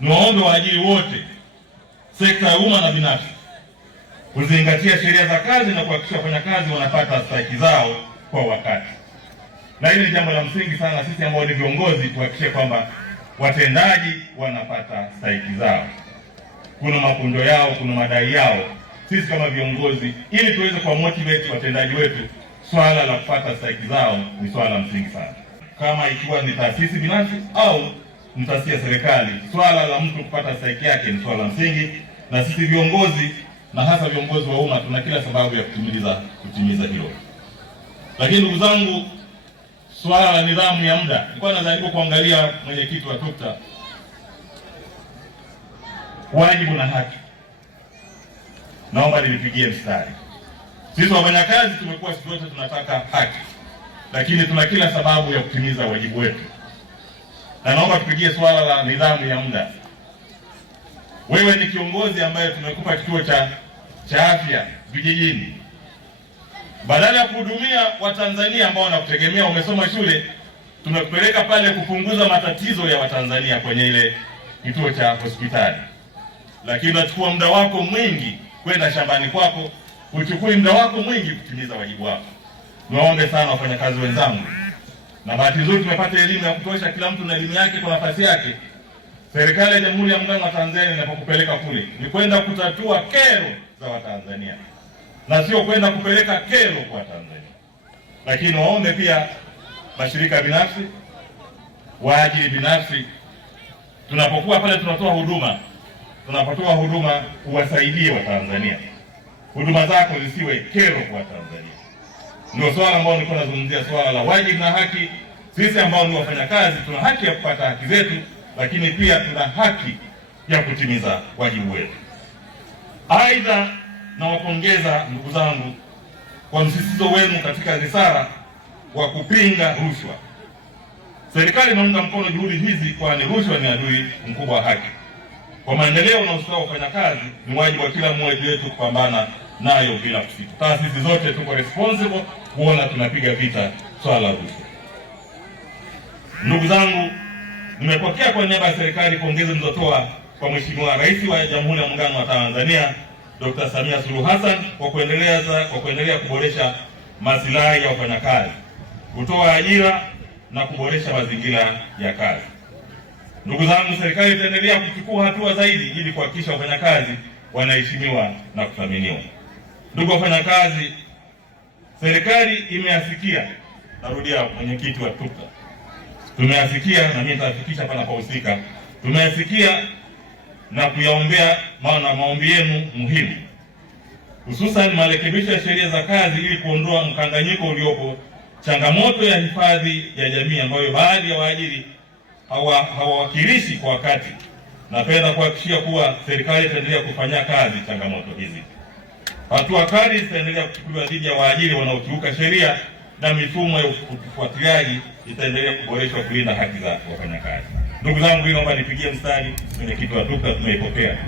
Niwaombe waajiri wote sekta ya umma na binafsi kuzingatia sheria za kazi na kuhakikisha wafanyakazi wanapata stahiki zao kwa wakati. Na hili ni jambo la msingi sana, sisi ambao ni viongozi tuhakikishe kwamba watendaji wanapata stahiki zao. Kuna mapundo yao, kuna madai yao. Sisi kama viongozi, ili tuweze kuwa motivate watendaji wetu, swala la kupata stahiki zao ni swala la msingi sana. Kama ikiwa ni taasisi binafsi au ni taasisi ya serikali, swala la mtu kupata stahiki yake ni swala la msingi, na sisi viongozi na hasa viongozi wa umma tuna kila sababu ya kutimiza hilo. Lakini ndugu zangu, swala la nidhamu ya muda, nilikuwa najaribu kuangalia mwenyekiti wa TUCTA, wajibu na haki, naomba nilipigie mstari. Sisi wafanyakazi tumekuwa siku zote tunataka haki, lakini tuna kila sababu ya kutimiza wajibu wetu, na naomba tupigie swala la nidhamu ya muda. Wewe ni kiongozi ambaye tumekupa kituo cha afya vijijini, badala ya kuhudumia Watanzania ambao wanakutegemea, umesoma shule, tumekupeleka pale kupunguza matatizo ya Watanzania kwenye ile kituo cha hospitali, lakini unachukua muda wako mwingi kwenda shambani kwako, uchukui muda wako mwingi kutimiza wajibu wako. Niwaombe sana wafanyakazi wenzangu, na bahati nzuri tumepata elimu ya kutosha, kila mtu na elimu yake kwa nafasi yake. Serikali ya Jamhuri ya Muungano wa Tanzania inapokupeleka kule ni kwenda kutatua kero za Watanzania na sio kwenda kupeleka kero kwa Tanzania. Lakini waombe pia mashirika binafsi, waajiri binafsi, tunapokuwa pale tunapotoa huduma kuwasaidie Watanzania. Huduma zako zisiwe kero kwa Tanzania. Ndio swala ambalo nilikuwa nazungumzia, swala la wajibu na haki. Sisi ambao ni wafanyakazi tuna haki ya kupata haki zetu, lakini pia tuna haki ya kutimiza wajibu wetu. Aidha, nawapongeza ndugu zangu kwa msisitizo wenu katika risala wa kupinga rushwa. Serikali inaunga mkono juhudi hizi, kwani rushwa ni adui mkubwa wa haki. Kwa maendeleo na ustawi wa wafanyakazi, ni wajibu wa kila mmoja wetu kupambana nayo bila kusita. Taasisi zote tuko responsible kuona tunapiga vita swala la rushwa. Ndugu zangu, nimepokea kwa niaba ya serikali pongezi mlizotoa kwa Mheshimiwa Rais wa Jamhuri ya Muungano wa Tanzania Dr. Samia Suluhu Hassan kwa kuendelea kuboresha maslahi ya wafanyakazi, kutoa ajira na kuboresha mazingira ya kazi. Ndugu zangu, serikali itaendelea kuchukua hatua zaidi ili kuhakikisha wafanyakazi wanaheshimiwa na kuthaminiwa. Ndugu wafanyakazi, serikali imeasikia, narudia mwenyekiti wa TUCTA, tumeasikia na mimi nitafikisha panapohusika, tumeasikia na kuyaombea maombi yenu muhimu, hususan marekebisho ya sheria za kazi ili kuondoa mkanganyiko uliopo, changamoto ya hifadhi ya jamii ambayo baadhi ya waajiri hawawakilishi kwa wakati. Napenda kuhakikishia kuwa serikali itaendelea kufanyia kazi changamoto hizi. Hatua kali zitaendelea kuchukuliwa dhidi ya waajiri wanaokiuka sheria, na mifumo ya ufuatiliaji itaendelea kuboreshwa kulinda haki za wafanyakazi. Ndugu zangu, hii naomba nipigie mstari. Mwenyekiti wa TUCTA tumeipokea.